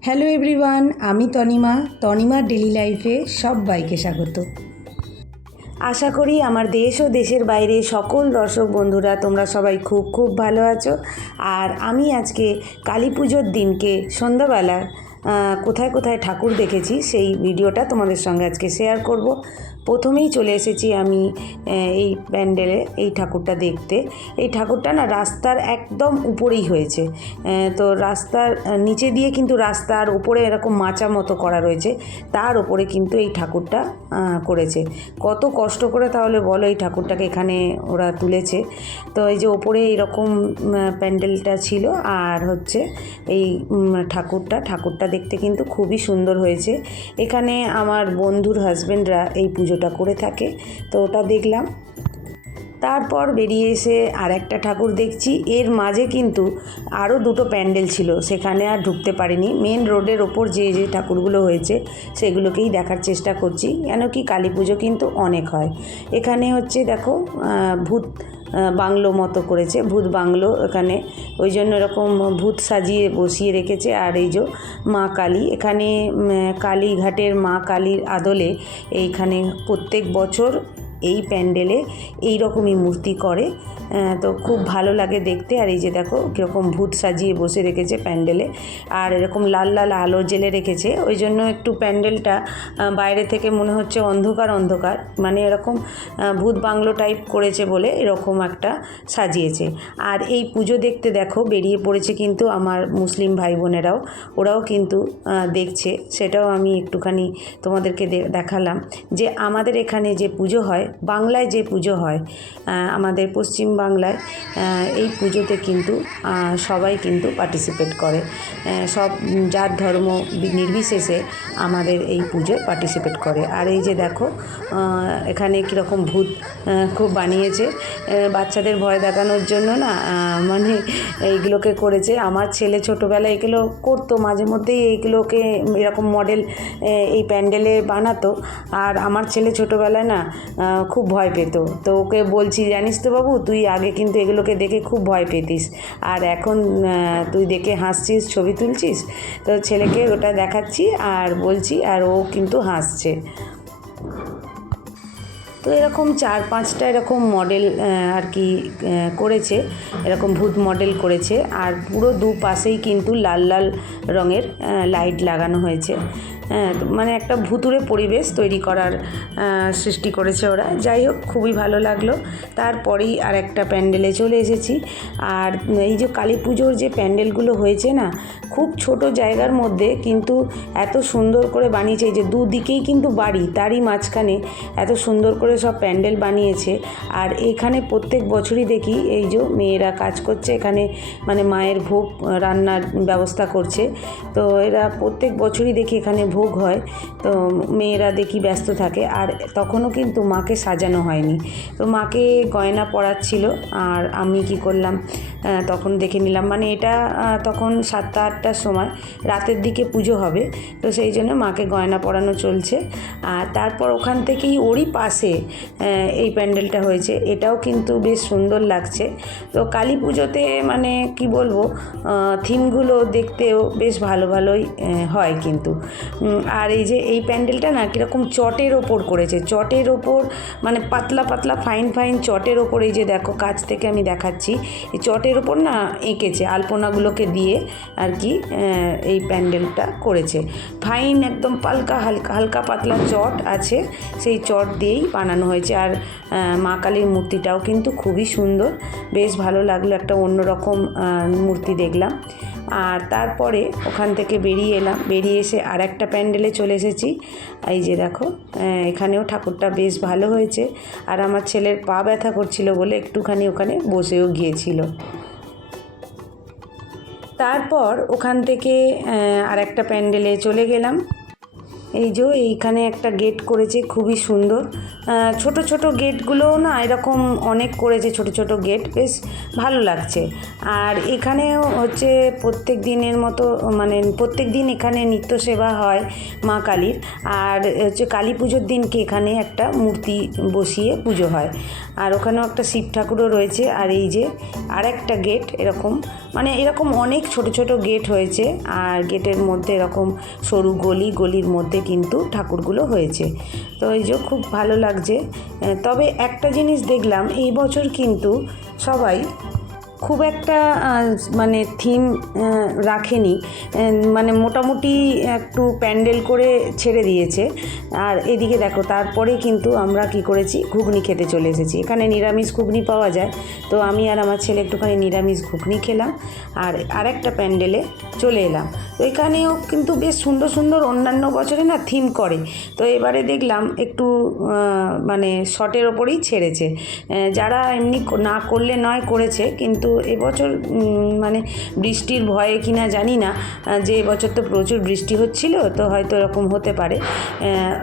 Hello everyone, আমি Tanima. তনিমার daily লাইফে সব বাইকে স্বাগত। আশা করি আমার দেশ ও দেশের বাইরে সকল দর্শক বন্ধুরা, তোমরা সবাই খুব খুব ভালো আছো। আর আমি আজকে কালী পুজোর দিনকে সন্ধ্যাবেলা কোথায় কোথায় ঠাকুর দেখেছি, সেই ভিডিওটা তোমাদের সঙ্গে আজকে শেয়ার করব। প্রথমেই চলে এসেছি আমি এই প্যান্ডেলে এই ঠাকুরটা দেখতে। এই ঠাকুরটা না রাস্তার একদম উপরেই হয়েছে। তো রাস্তার নিচে দিয়ে কিন্তু রাস্তার উপরে এরকম মাচা মতো করা রয়েছে। তার উপরে কিন্তু এই ঠাকুরটা করেছে। কত কষ্ট করে তাহলে বলো এই ঠাকুরটাকে এখানে ওরা তুলেছে। তো এই যে ওপরে এরকম প্যান্ডেলটা ছিল, আর হচ্ছে এই ঠাকুরটা ঠাকুরটা দেখতে কিন্তু খুবই সুন্দর হয়েছে। এখানে আমার বন্ধুর হাজব্যান্ডরা এই পুজোটা করে থাকে, তো ওটা দেখলাম। তারপর বেরিয়ে এসে আর একটা ঠাকুর দেখছি। এর মাঝে কিন্তু আরও দুটো প্যান্ডেল ছিল, সেখানে আর ঢুকতে পারিনি। মেন রোডের ওপর যে যে ঠাকুরগুলো হয়েছে, সেগুলোকেই দেখার চেষ্টা করছি। কেন কি কালী পুজো কিন্তু অনেক হয়। এখানে হচ্ছে দেখো ভূত বাংলো মতো করেছে, ভূত বাংলো এখানে। ওই জন্য এরকম ভূত সাজিয়ে বসিয়ে রেখেছে। আর এই যে মা কালী, এখানে কালীঘাটের মা কালীর আদলে এইখানে প্রত্যেক বছর এই প্যান্ডেলে এই রকমই মূর্তি করে। তো খুব ভালো লাগে দেখতে। আর এই যে দেখো, কীরকম ভূত সাজিয়ে বসে রেখেছে প্যান্ডেলে। আর এরকম লাল লাল আলো জেলে রেখেছে। ওই জন্য একটু প্যান্ডেলটা বাইরে থেকে মনে হচ্ছে অন্ধকার অন্ধকার। মানে এরকম ভূত বাংলো টাইপ করেছে বলে এরকম একটা সাজিয়েছে। আর এই পুজো দেখতে দেখো, বেরিয়ে পড়েছে কিন্তু আমার মুসলিম ভাই বোনেরাও ওরাও কিন্তু দেখছে। সেটাও আমি একটুখানি তোমাদেরকে দেখালাম। যে আমাদের এখানে যে পুজো হয় বাংলায় যে পুজো হয় আমাদের পশ্চিম বাংলায় এই পুজোতে কিন্তু সবাই কিন্তু পার্টিসিপেট করে। সব যার ধর্ম নির্বিশেষে আমাদের এই পুজোয় পার্টিসিপেট করে। আর এই যে দেখো এখানে কীরকম ভূত খুব বানিয়েছে। বাচ্চাদের ভয় দেখানোর জন্য না মানে এইগুলোকে করেছে। আমার ছেলে ছোটোবেলায় এগুলো করতো, মাঝে মধ্যেই এইগুলোকে এরকম মডেল এই প্যান্ডেলে বানাতো। আর আমার ছেলে ছোটোবেলায় না খুব ভয় পেত। তো ওকে বলছি, জানিস তো বাবু, তুই আগে কিন্তু এগুলোকে দেখে খুব ভয় পেতিস। আর এখন তুই দেখে হাসছিস, ছবি তুলছিস? তো ছেলেকে ওটা দেখাচ্ছি আর বলছি, আর ও কিন্তু হাসছে। তো এরকম চার পাঁচটা এরকম মডেল আর কি করেছে। এরকম ভূত মডেল করেছে। আর পুরো দুপাশেই কিন্তু লাল লাল রঙের লাইট লাগানো হয়েছে। হ্যাঁ মানে একটা ভুতুরে পরিবেশ তৈরি করার সৃষ্টি করেছে ওরা। যাই হোক, খুবই ভালো লাগল। তারপরেই আর একটা প্যান্ডেলে চলে এসেছি। আর এই যে কালী পুজোর যে প্যান্ডেলগুলো হয়েছে না, খুব ছোট জায়গার মধ্যে কিন্তু এত সুন্দর করে বানিয়েছে। এই যে দুদিকেই কিন্তু বাড়ি, তারই মাঝখানে এত সুন্দর করে সব প্যান্ডেল বানিয়েছে। আর এখানে প্রত্যেক বছরই দেখি এই যে মেয়েরা কাজ করছে, এখানে মানে মায়ের ভোগ রান্নার ব্যবস্থা করছে। তো এরা প্রত্যেক বছরই দেখি এখানে ভোগ হয়, তো মেয়েরা দেখি ব্যস্ত থাকে। আর তখনও কিন্তু মাকে সাজানো হয়নি। তো মাকে গয়না পরাচ্ছিল, আর আমি কি করলাম তখন দেখে নিলাম। মানে এটা তখন সাতটা আটটার সময়, রাতের দিকে পুজো হবে, তো সেই জন্য মাকে গয়না পরানো চলছে। আর তারপর ওখান থেকেই ওরই পাশে এই প্যান্ডেলটা হয়েছে। এটাও কিন্তু বেশ সুন্দর লাগছে। তো কালী পুজোতে মানে কি বলব থিমগুলো দেখতেও বেশ ভালো ভালোই হয় কিন্তু। আর এই যে এই প্যান্ডেলটা না কীরকম চটের ওপর করেছে, চটের ওপর মানে পাতলা পাতলা ফাইন ফাইন চটের ওপর এই যে দেখো কাছ থেকে আমি দেখাচ্ছি, এই চটের ওপর না এঁকেছে আলপনাগুলোকে দিয়ে আর কি এই প্যান্ডেলটা করেছে। ফাইন একদম পালকা হালকা হালকা পাতলা চট আছে, সেই চট দিয়েই বানানো হয়েছে আর মা কালীর মূর্তিটাও কিন্তু খুবই সুন্দর, বেশ ভালো লাগল একটা অন্যরকম মূর্তি দেখলাম। আর তারপরে ওখান থেকে বেরিয়ে এলাম, বেরিয়ে এসে আর একটা প্যান্ডেলে চলে এসেছি। এই যে দেখো এখানেও ঠাকুরটা বেশ ভালো হয়েছে। আর আমার ছেলের পা ব্যথা করছিল বলে একটুখানি ওখানে বসেও গিয়েছিল। তারপর ওখান থেকে আর একটা প্যান্ডেলে চলে গেলাম। এই যে এইখানে একটা গেট করেছে, খুবই সুন্দর। ছোট ছোট গেটগুলোও না এরকম অনেক করেছে, ছোট ছোট গেট বেশ ভালো লাগছে। আর এখানেও হচ্ছে প্রত্যেক দিনের মতো মানে প্রত্যেক দিন এখানে নিত্য সেবা হয় মা কালীর। আর হচ্ছে কালী পুজোর দিনকে এখানে একটা মূর্তি বসিয়ে পুজো হয়। আর ওখানেও একটা শিব ঠাকুরও রয়েছে। আর এই যে আর একটা গেট এরকম মানে এরকম অনেক ছোট ছোট গেট হয়েছে, আর গেটের মধ্যে এরকম সরু গলি, গলির মধ্যে কিন্তু ঠাকুরগুলো হয়েছে। তো এই যে খুব ভালো লাগছে। তবে একটা জিনিস দেখলাম, এই বছর কিন্তু সবাই খুব একটা মানে থিম রাখেনি। মানে মোটামুটি একটু প্যান্ডেল করে ছেড়ে দিয়েছে। আর এদিকে দেখো, তারপরে কিন্তু আমরা কি করেছি, ঘুগনি খেতে চলে এসেছি। এখানে নিরামিষ ঘুগনি পাওয়া যায়। তো আমি আর আমার ছেলে একটুখানি নিরামিষ ঘুগনি খেলাম। আর আরেকটা প্যান্ডেলে চলে এলাম। তো এখানেও কিন্তু বেশ সুন্দর সুন্দর অন্যান্য বছরে না থিম করে। তো এবারে দেখলাম একটু মানে শটের ওপরেই ছেড়েছে। যারা এমনি না করলে নয় করেছে, কিন্তু এবছর মানে বৃষ্টির ভয়ে কিনা জানি না যে এবছর তো প্রচুর বৃষ্টি হচ্ছিল, তো হয়তো এরকম হতে পারে।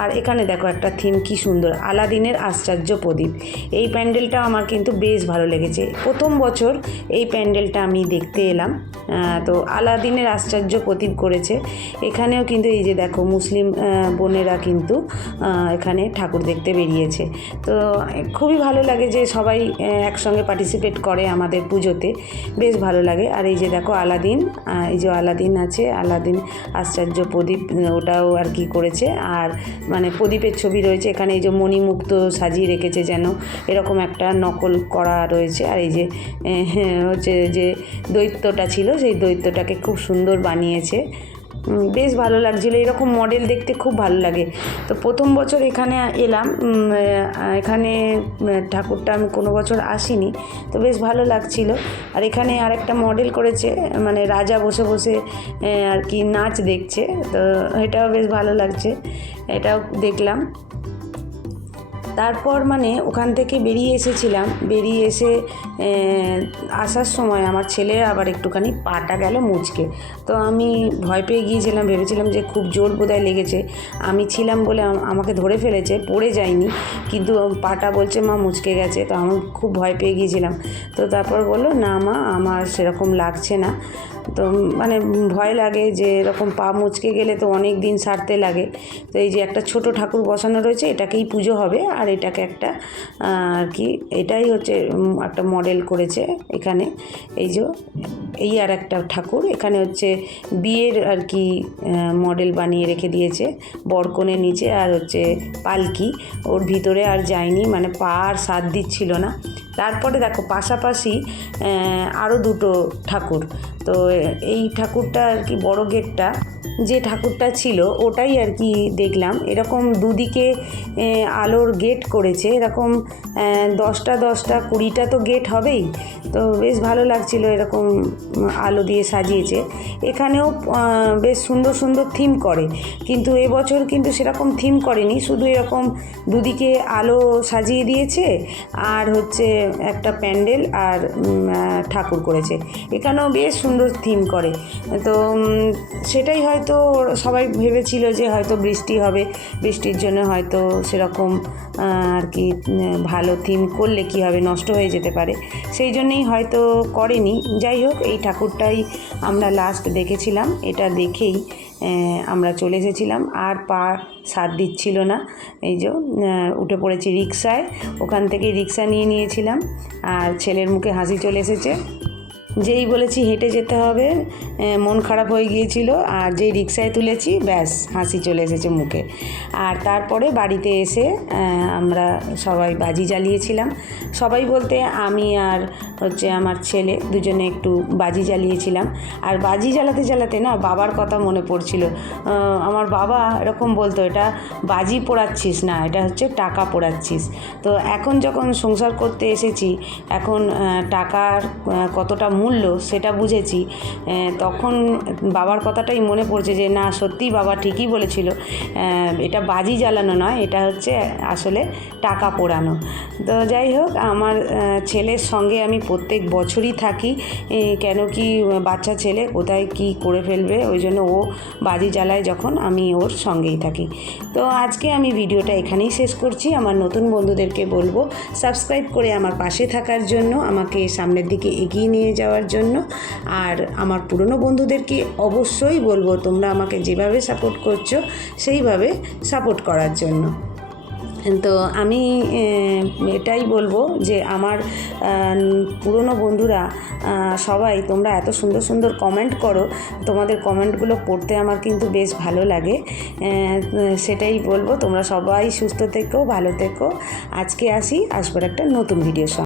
আর এখানে দেখো একটা থিম কি সুন্দর, আলাদিনের আশ্চর্য প্রদীপ। এই প্যান্ডেলটা আমার কিন্তু বেশ ভালো লেগেছে। প্রথম বছর এই প্যান্ডেলটা আমি দেখতে এলাম তো আলাদিনের আশ্চর্য প্রদীপ করেছে। এখানেও কিন্তু এই যে দেখো মুসলিম বোনেরা কিন্তু এখানে ঠাকুর দেখতে বেরিয়েছে। তো খুবই ভালো লাগে যে সবাই একসঙ্গে পার্টিসিপেট করে আমাদের পুজোতে। বেশ ভালো লাগে। আর এই যে দেখো আলাদিন এই যে আলাদিন আছে, আলাদিন আশ্চর্য প্রদীপ ওটাও আর কি করেছে। আর মানে প্রদীপের ছবি রয়েছে। এখানে এই যে মণিমুক্ত সাজিয়ে রেখেছে যেন এরকম একটা নকল করা রয়েছে। আর এই যে হচ্ছে যে দৈত্যটা ছিল, সেই দৈত্যটাকে খুব সুন্দর বানিয়েছে। বেশ ভালো লাগছিল। এরকম মডেল দেখতে খুব ভালো লাগে। তো প্রথম বছর এখানে এলাম এখানে ঠাকুরটা আমি কোনো বছর আসিনি, তো বেশ ভালো লাগছিল। আর এখানে আর একটা মডেল করেছে মানে রাজা বসে বসে আর কি নাচ দেখছে, তো এটাও বেশ ভালো লাগছে। এটাও দেখলাম। তারপর মানে ওখান থেকে বেরিয়ে এসেছিলাম। বেরিয়ে এসে আসার সময় আমার ছেলের আবার একটুখানি পাটা গেল মুচকে। তো আমি ভয় পেয়ে গিয়েছিলাম, ভেবেছিলাম যে খুব জোর বোধহয় লেগেছে। আমি ছিলাম বলে আমাকে ধরে ফেলেছে, পড়ে যায়নি। কিন্তু পাটা বলছে, মা, মুচকে গেছে। তো আমি খুব ভয় পেয়ে গিয়েছিলাম। তো তারপর বলল, না মা, আমার সেরকম লাগছে না। তো মানে ভয় লাগে যে এরকম পা মুচকে গেলে তো অনেক দিন সারতে লাগে। তো এই যে একটা ছোট ঠাকুর বসানো রয়েছে, এটাকেই পুজো হবে। আর এটাকে একটা আর কি, এটাই হচ্ছে একটা মডেল করেছে এখানে। এই যে, এই আর একটা ঠাকুর। এখানে হচ্ছে বিয়ের আর কি মডেল বানিয়ে রেখে দিয়েছে বরকনের নিচে। আর হচ্ছে পালকি। ওর ভিতরে আর যায়নি মানে পা আর সাথ দিচ্ছিল না। তারপরে দেখো পাশাপাশি আরও দুটো ঠাকুর। তো এই ঠাকুরটা আর কি বড় গেটটা। যে ঠাকুরটা ছিল, ওটাই আর কি দেখলাম। এরকম দুদিকে আলোর গেট করেছে। এরকম দশটা দশটা, কুড়িটা তো গেট হবেই। তো বেশ ভালো লাগছিল এরকম আলো দিয়ে সাজিয়েছে। এখানেও বেশ সুন্দর সুন্দর থিম করে। কিন্তু এবছর কিন্তু সেরকম থিম করেনি। শুধু এরকম দুদিকে আলো সাজিয়ে দিয়েছে আর হচ্ছে একটা প্যান্ডেল আর ঠাকুর করেছে। এখানেও বেশ সুন্দর থিম করে। তো সেটাই হয়তো সবাই ভেবেছিল যে হয়তো বৃষ্টি হবে, বৃষ্টির জন্য হয়তো সেরকম আর কি ভালো থিম করলে কি হবে, নষ্ট হয়ে যেতে পারে। সেই জন্যেই হয়তো করেনি। যাই হোক, এই ঠাকুরটাই আমরা লাস্ট দেখেছিলাম। এটা দেখেই আমরা চলে এসেছিলাম। আর পা সাথ দিচ্ছিল না। এই যে উঠে পড়েছি রিক্সায়। ওখান থেকে রিক্সা নিয়ে নিয়েছিলাম। আর ছেলের মুখে হাসি চলে এসেছে। যেই বলেছি হেঁটে যেতে হবে মন খারাপ হয়ে গিয়েছিল, আর যেই রিক্সায় তুলেছি, ব্যাস, হাসি চলে এসেছে মুখে। আর তারপরে বাড়িতে এসে আমরা সবাই বাজি জ্বালিয়েছিলাম। সবাই বলতে আমি আর হচ্ছে আমার ছেলে দুজনে একটু বাজি জ্বালিয়েছিলাম। আর বাজি জ্বালাতে জ্বালাতে না বাবার কথা মনে পড়ছিল। আমার বাবা এরকম বলতো, এটা বাজি পোড়াচ্ছিস না, এটা হচ্ছে টাকা পোড়াচ্ছিস। তো এখন যখন সংসার করতে এসেছি, এখন টাকার কতটা মূল্য অমূল্য সেটা বুঝেছি। তখন বাবার কথাটাই মনে পড়ছে যে, না, সত্যিই বাবা ঠিকই বলেছিল। এটা বাজি জ্বালানো নয়, এটা হচ্ছে আসলে টাকা পোড়ানো। তো যাই হোক, আমার ছেলের সঙ্গে আমি প্রত্যেক বছরই থাকি। কেন কি বাচ্চা ছেলে কোথায় কি করে ফেলবে, ওই জন্য ও বাজি জ্বালায় যখন আমি ওর সঙ্গেই থাকি। তো আজকে আমি ভিডিওটা এখানেই শেষ করছি। আমার নতুন বন্ধুদেরকে বলব, সাবস্ক্রাইব করে আমার পাশে থাকার জন্য আমাকে সামনের দিকে এগিয়ে নিয়ে যাওয়ার জন্য। আর আমার পুরনো বন্ধুদেরকে অবশ্যই বলব, তোমরা আমাকে যেভাবে সাপোর্ট করছ, সেইভাবে সাপোর্ট করার জন্য। তো আমি এটাই বলব যে আমার পুরনো বন্ধুরা সবাই তোমরা এত সুন্দর সুন্দর কমেন্ট করো। তোমাদের কমেন্টগুলো পড়তে আমার কিন্তু বেশ ভালো লাগে। সেটাই বলব, তোমরা সবাই সুস্থ থেকো, ভালো থেকো। আজকে আসি, আসবার একটা নতুন ভিডিও